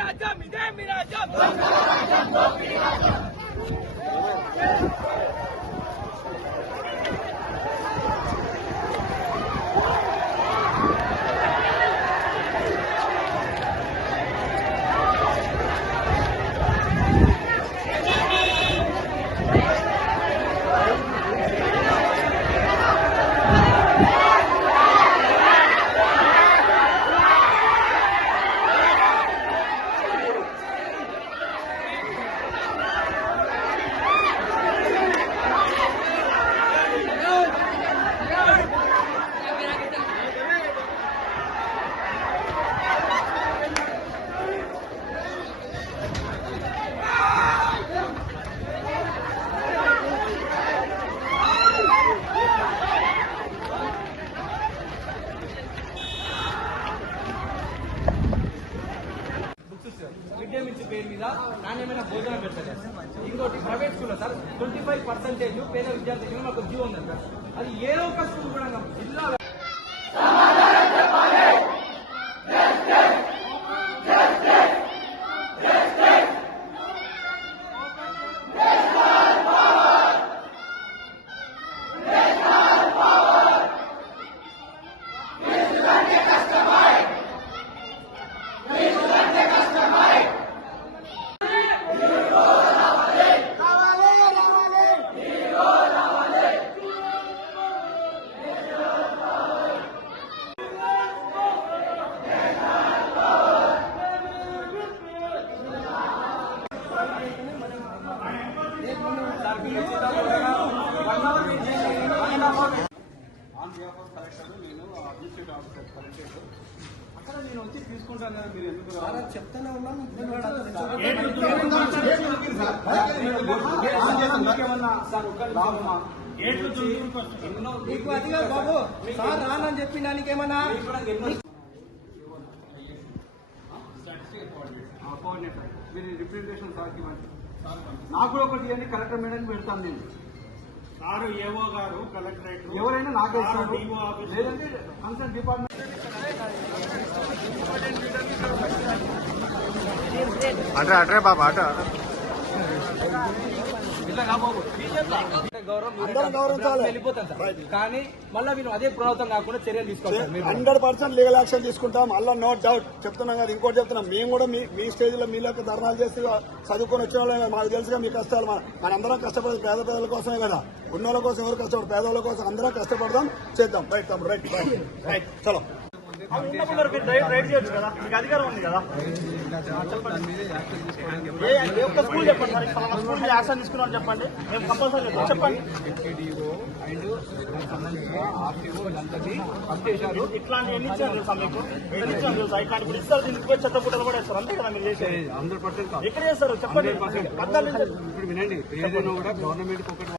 రాజ్యం ఇదే మీ రాజ్యం మిడ్ డే మీల్స్ పేరు మీద నాణ్యమైన భోజనం పెడతారు. ఇంకోటి ప్రైవేట్ స్కూల్లో సార్ 25% పేద విద్యార్థులకు మాకు జీవో ఉంది సార్. అది ఏ ఒక్క స్కూల్ కూడా జిల్లా అక్కడ నేను వచ్చి తీసుకుంటాను. మీరు ఎందుకు చెప్తానే ఉన్నాను. మీకు అదిగా బాబు సార్ రానని చెప్పి దానికి ఏమన్నా మీరు రిప్రజెంటేషన్ సార్కి ఇవ్వండి. నాకు కూడా ఒకటి ఇవ్వండి. కలెక్టర్ మేడం పెడతాను నేను. సారు ఏవో గారు కలెక్టరేట్ ఎవరైనా నాకే ఇస్తారు. లేదంటే కన్సర్న్ డిపార్ట్మెంట్ అట్రే బాబా అట వెళ్ళిపోతాను సార్. కానీ మళ్ళీ వీళ్ళు అదే పునరావృతం కాకుండా చర్యలు తీసుకోవాలి. 100% లీగల్ యాక్షన్ తీసుకుంటాం. అలా నో డౌట్ చెప్తున్నాం కదా. ఇంకోటి చెప్తున్నాం, మేము కూడా మీ స్టేజ్ లో మీలోకి ధర్నాలు చేసి చదువుకొని వచ్చిన వాళ్ళే. మాకు తెలుసుగా మీ కష్టాలు. మనందరం కష్టపడదు పేద పేదల కోసమే కదా. ఉన్నోళ్ళ కోసం ఎవరు కష్టపడదు, పేదవాళ్ళ కోసం అందరం కష్టపడదాం, చేద్దాం. రైట్ తమ్ముడు, రైట్ రైట్ చలో. రైట్ చేయొచ్చు కదా, మీకు అధికారం ఉంది కదా. ఏ ఒక్క స్కూల్ చెప్పండి సార్, స్కూల్ మీద యాక్షన్ తీసుకున్నాను చెప్పండి. మేము కంపల్సరీ చెప్పండి. ఇట్లాంటి ఎన్ని ఇచ్చారు తెలుసా మీకు? ఎన్ని ఇచ్చారు తెలుసా? ఇట్లాంటి ఇప్పుడు ఇస్తారు, దీనికి పోయి చెత్త పుట్టలు కూడా ఇస్తారు. అంతే కదా మీరు చేసేది. 100% ఎక్కడ చేస్తారు చెప్పండి. ఇప్పుడు వినండి, ఏదైనా కూడా గవర్నమెంట్